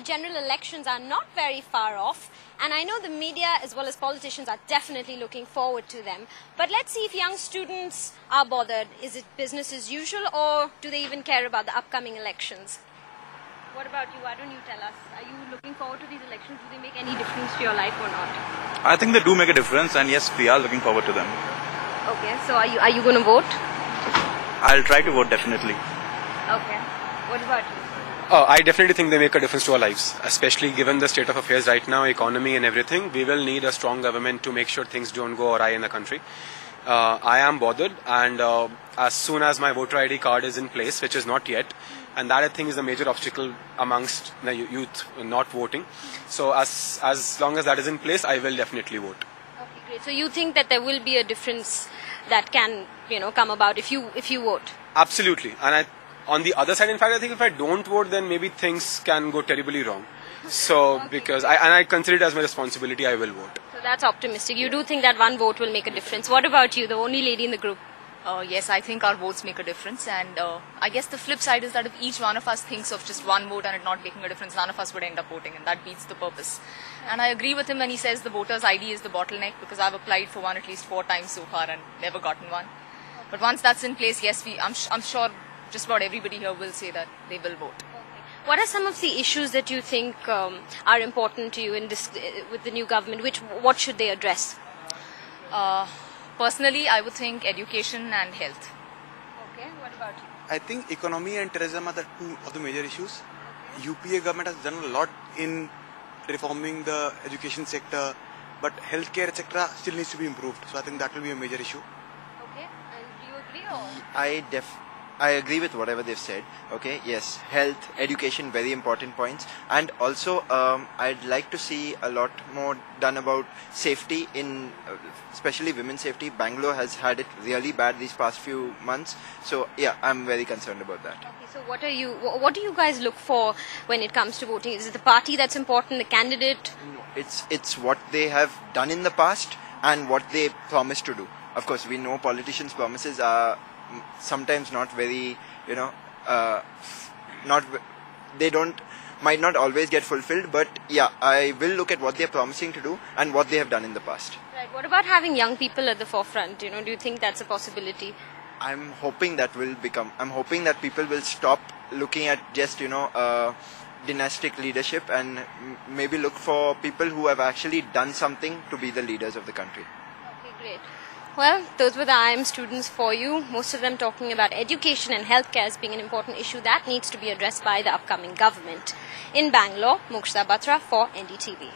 the general elections are not very far off, and I know the media as well as politicians are definitely looking forward to them. But let's see if young students are bothered. Is it business as usual, or do they even care about the upcoming elections? What about you? Why don't you tell us? Are you looking forward to these elections? Do they make any difference to your life or not? I think they do make a difference, and yes, we are looking forward to them. Okay, so are you going to vote? I'll try to vote definitely. Okay. What about you? I definitely think they make a difference to our lives, especially given the state of affairs right now, economy and everything. We will need a strong government to make sure things don't go awry in the country. I am bothered, and as soon as my voter ID card is in place, which is not yet, and that I think is a major obstacle amongst the youth not voting. So as long as that is in place, I will definitely vote. Okay, great. So you think that there will be a difference that can, come about if you vote? Absolutely. And on the other side, in fact, I think if I don't vote, then maybe things can go terribly wrong. So okay. Because I consider it as my responsibility, I will vote. So that's optimistic. You do think that one vote will make a difference. What about you, the only lady in the group? Yes, I think our votes make a difference, and I guess the flip side is that if each one of us thinks of just one vote and it not making a difference, none of us would end up voting, and that beats the purpose. And I agree with him when he says the voter's ID is the bottleneck, because I've applied for one at least 4 times so far and never gotten one. But once that's in place, yes, I'm sure just about everybody here will say that they will vote. Okay. What are some of the issues that you think are important to you in this with the new government? What should they address? Personally, I would think education and health. Okay, what about you? I think economy and tourism are the two of the major issues. Okay. UPA government has done a lot in reforming the education sector, but healthcare, etc., still needs to be improved. So I think that will be a major issue. Okay, and do you agree or? I agree with whatever they've said. Okay, yes, health, education, very important points. And also, I'd like to see a lot more done about safety in, especially women's safety. Bangalore has had it really bad these past few months. So yeah, I'm very concerned about that. Okay, so what do you guys look for when it comes to voting? Is it the party that's important, the candidate? No, it's what they have done in the past and what they promise to do. Of course, we know politicians' promises are sometimes not very, might not always get fulfilled, but yeah, I will look at what they're promising to do and what they have done in the past. Right. What about having young people at the forefront? Do you think that's a possibility? I'm hoping that people will stop looking at just, dynastic leadership and maybe look for people who have actually done something to be the leaders of the country. Okay, great. Well, those were the IIM students for you, most of them talking about education and healthcare as being an important issue that needs to be addressed by the upcoming government. In Bangalore, Moksha Batra for NDTV.